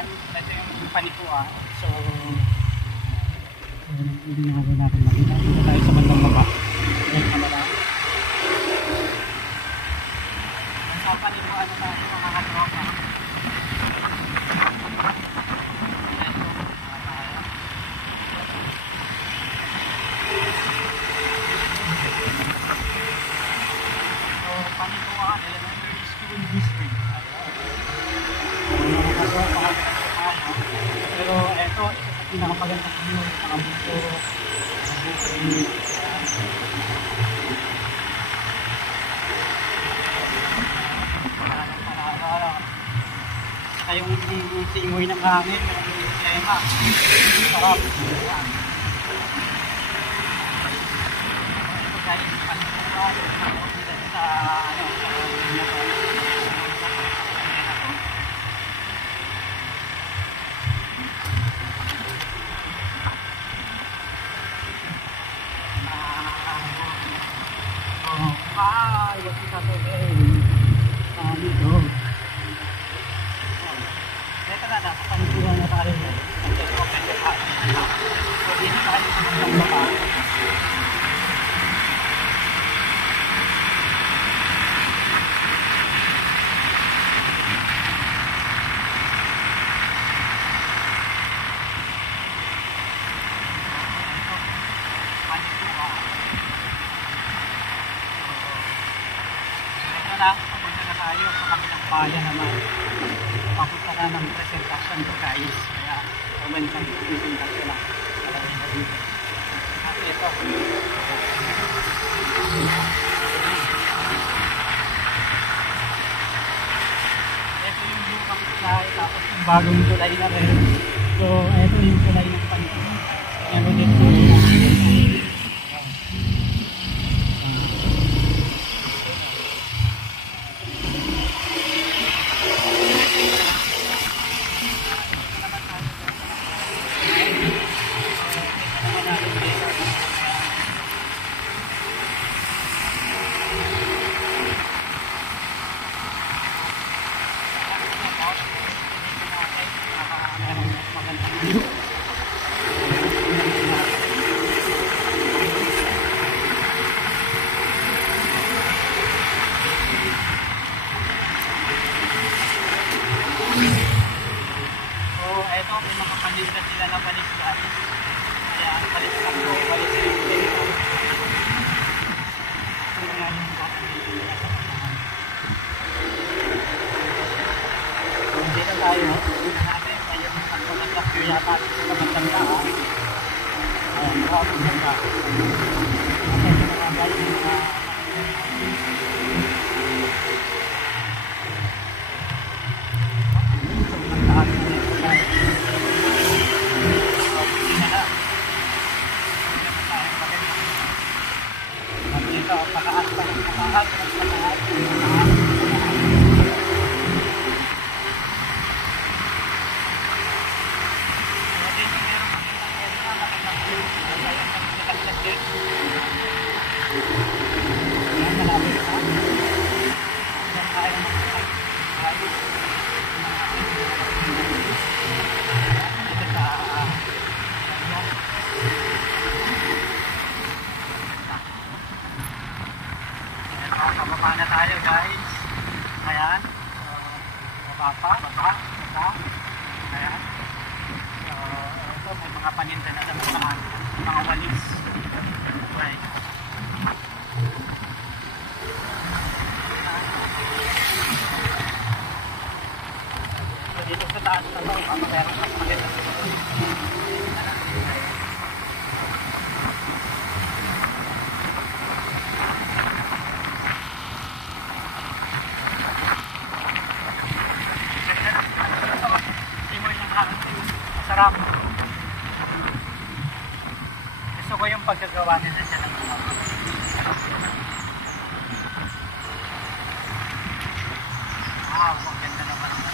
naman. Ito yung panikuan. So, hindi nga natin makita. Dito tayo sa bandang baba. Yung kamera. Sa panikuan na tayo mga katropa. So, panikuan, Elementary School District. Pero ito, isa sa pinakamagandang view, mga buto, saka yung simoy ng hangin, yung klema, sarap. Ito guys, panikuan, sa what is happening? Dito. Ito na, nasa panikuan na tayo. Open the park. So, dito tayo sa mga baba. Papunta na tayo sa kabilang bayan naman. Papunta na ng presentasyon ko guys. Kaya comment lang yung presentasyon lang. At ito. Ito yung lumang tulay. Tapos yung bagong tulay na rin. So ito yung tulay ng pansin. Meron din po. Ito, may mga paninda sila na balis guys. Kaya ang balis lang ko, balis yung dito. Ito nga yung bakit dito nila sa panahan. So, dito tayo. Dito natin. Ayun, ang magandang view yata sa magandang daan. Ayan, wow, maganda. Okay, ito mga guys, mga Pababa na tayo guys. Ayan. Baba. Ayan. Ito may mga paninda na naman. Mga walis. Okay. So dito sa taas na ito, meron mas maganda. Sarap. Gusto ko yung pagkagawa nila dyan ng mga. Wow, ang ganda naman ang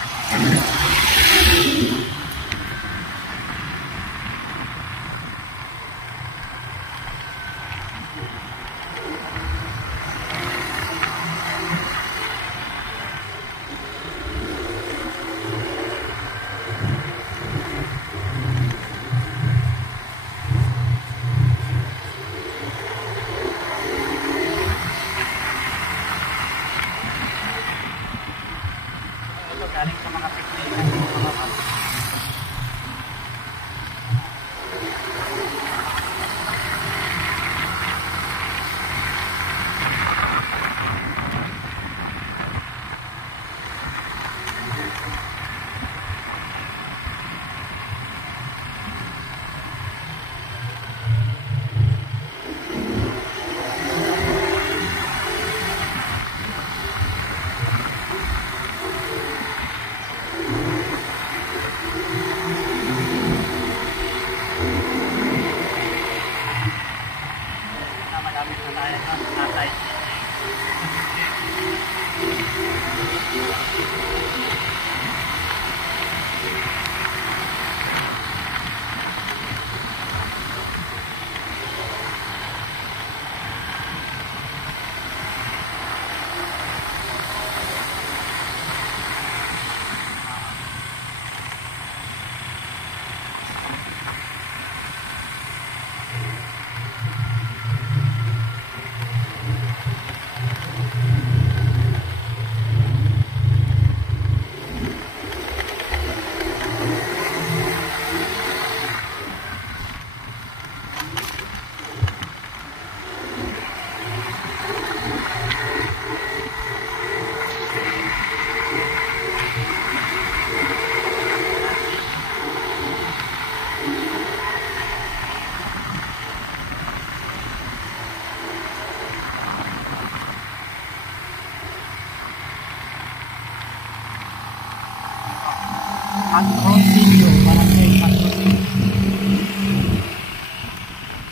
Patrocinio, Barangay Patrocinio.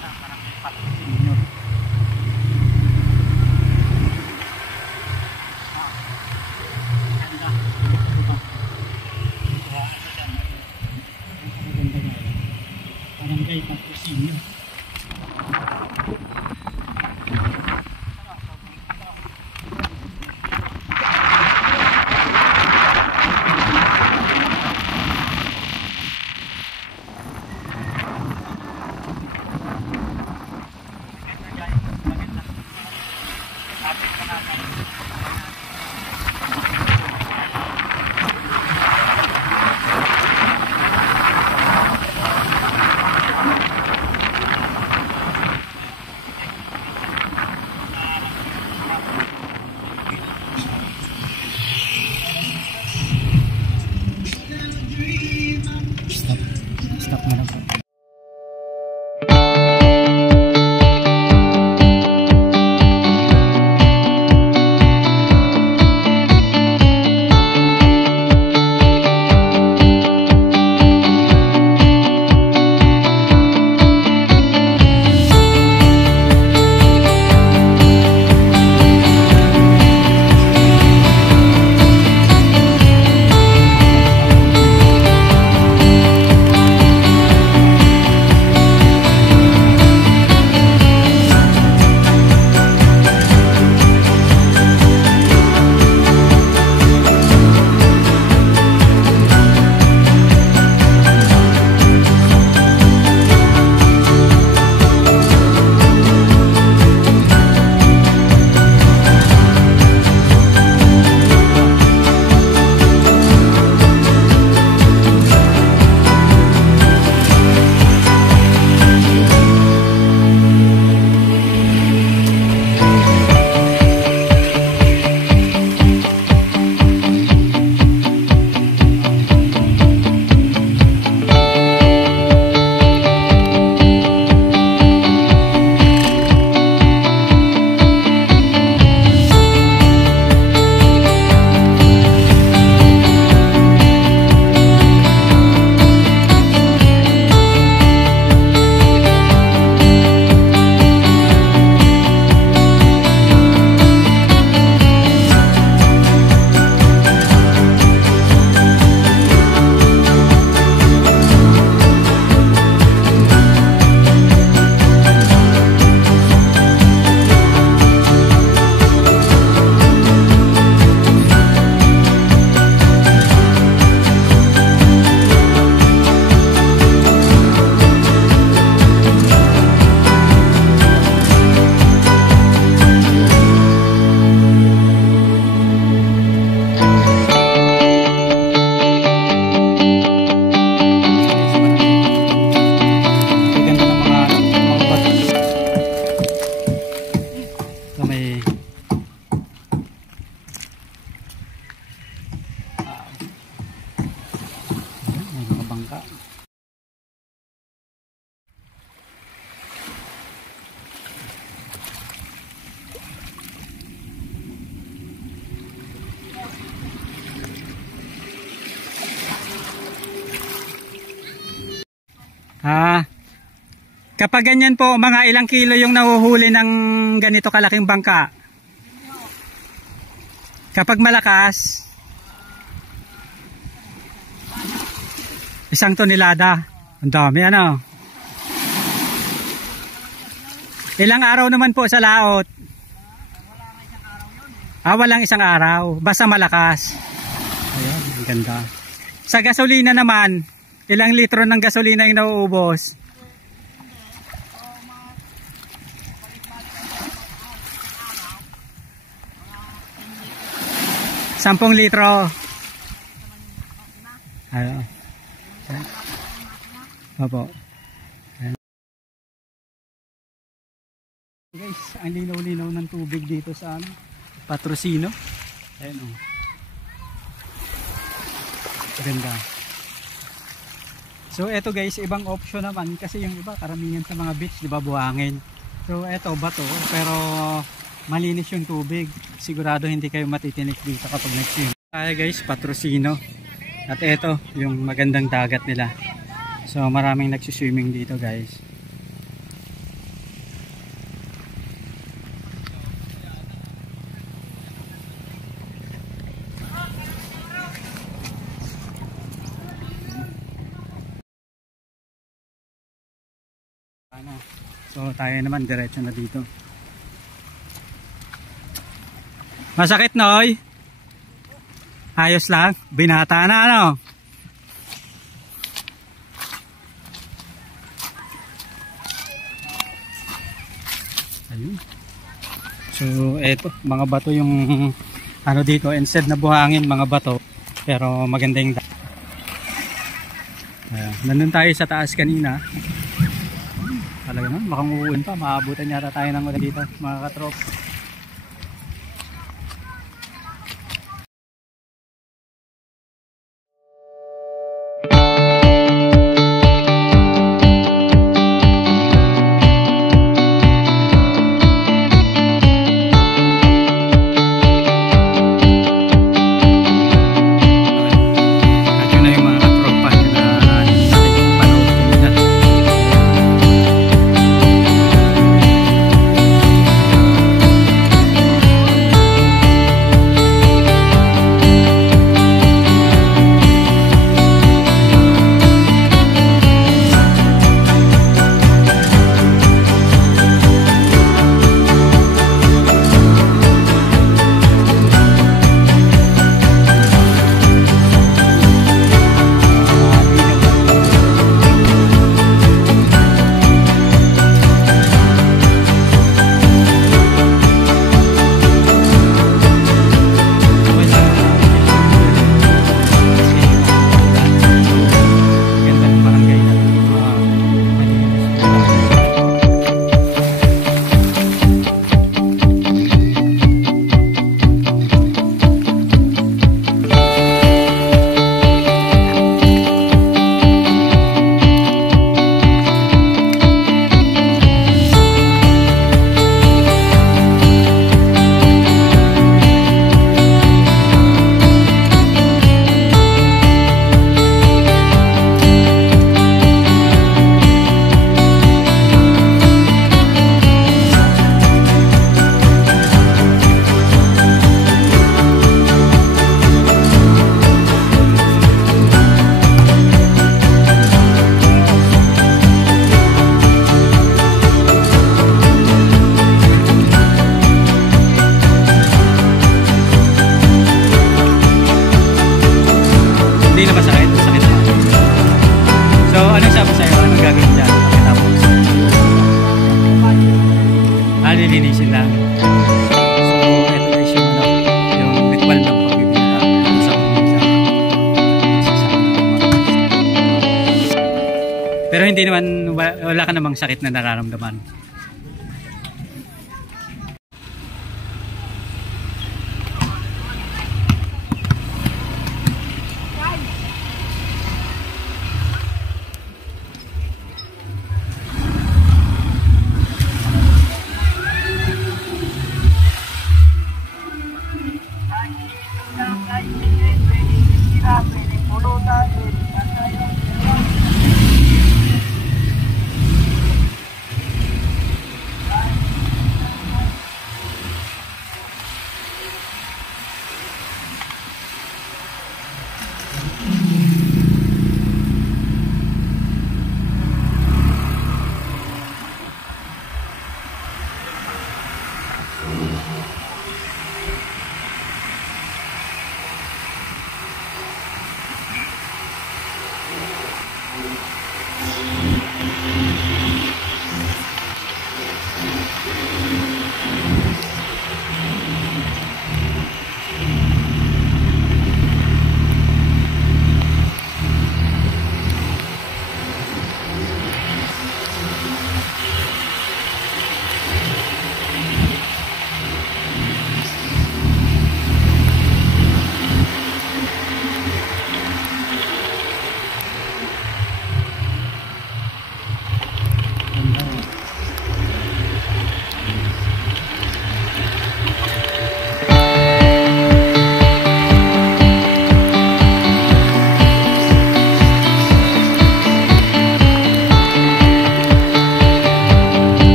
Barangay Patrocinio. Ganda. Diba? Kaya ito dyan. Maganda nga. Barangay Patrocinio. Stop na lang po. Kapag ganyan po, mga ilang kilo yung nahuhuli ng ganito kalaking bangka? Kapag malakas, 1 tonelada. Ang dami, ano? Ilang araw naman po sa laot? Walang 1 araw. Basta malakas. Ayan, ang ganda. Sa gasolina naman, ilang litro ng gasolina yung nauubos? 10 litro. Ayan. Opo. Ayan. Guys, ang linaw-linaw ng tubig dito sa Patrocinio. Ayan o. Ganda. So eto guys, ibang option naman kasi yung iba karamihan sa mga beach, di ba, buhangin. So eto bato, pero malinis yung tubig. Sigurado hindi kayo matitinik dito kapag nag-swim. Kaya guys, Patrocinio. At ito, yung magandang dagat nila. So maraming nagsiswimming dito guys. So tayo naman diretso na dito. Masakit Noy? Ayos lang, binata na ano? Ayun. So eto, mga bato yung ano dito, instead na buhangin mga bato, pero maganda yung nandun tayo sa taas kanina. Talaga naman, makang uuwi pa, maabutan yata tayo ng ulan dito mga katrop. Hindi na masakit, masakit na. So, ano sabi sa'yo? Anong gagawin dyan? Pagkatapos? Lilinisin lang. So, ito guys yung, yung ritual ng pagbibinta. Pero hindi naman, wala ka namang sakit na nararamdaman.